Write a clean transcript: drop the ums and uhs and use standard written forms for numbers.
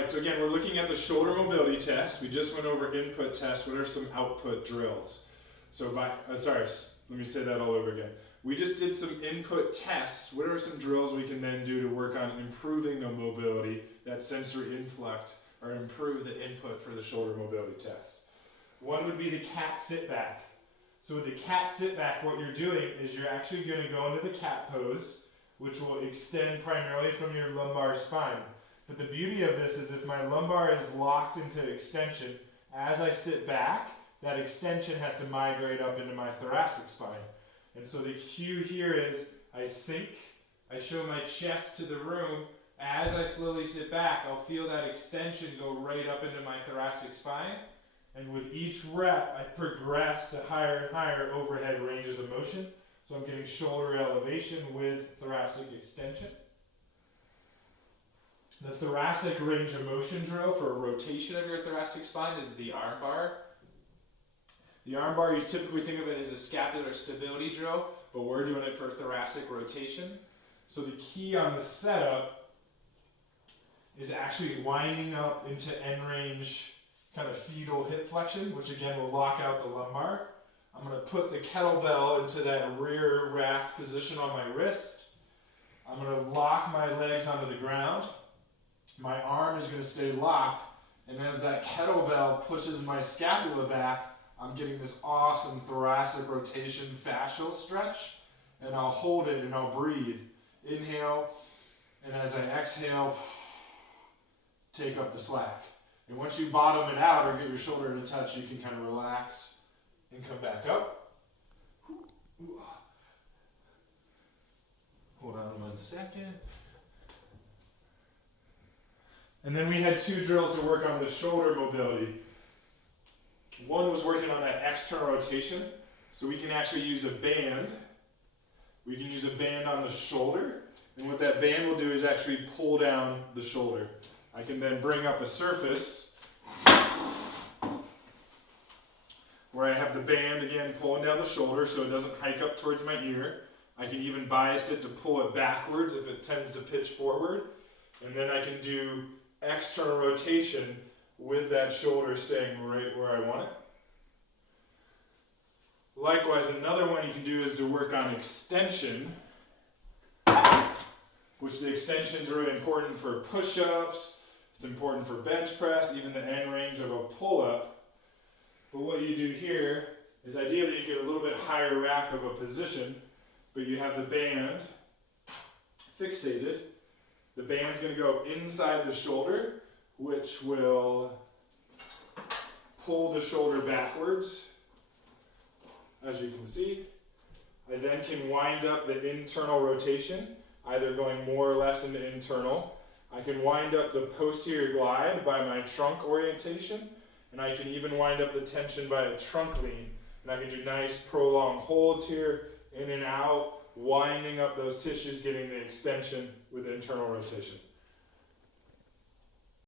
Alright, so again, we're looking at the shoulder mobility test. We just went over input tests. What are some output drills? So let me say that all over again. We just did some input tests. What are some drills we can then do to work on improving the mobility, that sensory influx, or improve the input for the shoulder mobility test? One would be the cat sit back. So with the cat sit back, what you're doing is you're actually going to go into the cat pose, which will extend primarily from your lumbar spine. But the beauty of this is if my lumbar is locked into extension, as I sit back, that extension has to migrate up into my thoracic spine. And so the cue here is I sink, I show my chest to the room. As I slowly sit back, I'll feel that extension go right up into my thoracic spine. And with each rep, I progress to higher and higher overhead ranges of motion. So I'm getting shoulder elevation with thoracic extension. The thoracic range of motion drill for a rotation of your thoracic spine is the arm bar. The arm bar, you typically think of it as a scapular stability drill, but we're doing it for thoracic rotation. So the key on the setup is actually winding up into end range kind of fetal hip flexion, which again will lock out the lumbar. I'm going to put the kettlebell into that rear rack position on my wrist. I'm going to lock my legs onto the ground. My arm is going to stay locked, and as that kettlebell pushes my scapula back, I'm getting this awesome thoracic rotation fascial stretch, and I'll hold it and I'll breathe. Inhale, and as I exhale, take up the slack. And once you bottom it out or get your shoulder to touch, you can kind of relax and come back up. Hold on 1 second. And then we had 2 drills to work on the shoulder mobility. One was working on that external rotation, so we can actually use a band. We can use a band on the shoulder, and what that band will do is actually pull down the shoulder. I can then bring up a surface where I have the band again pulling down the shoulder so it doesn't hike up towards my ear. I can even bias it to pull it backwards if it tends to pitch forward, and then I can do external rotation with that shoulder staying right where I want it. Likewise, another one you can do is to work on extension, which the extension is really important for push-ups, it's important for bench press, even the end range of a pull-up. But what you do here is ideally you get a little bit higher rack of a position, but you have the band fixated. The band's going to go inside the shoulder, which will pull the shoulder backwards, as you can see. I then can wind up the internal rotation, either going more or less into internal. I can wind up the posterior glide by my trunk orientation, and I can even wind up the tension by a trunk lean. And I can do nice prolonged holds here, in and out, winding up those tissues, getting the extension with internal rotation.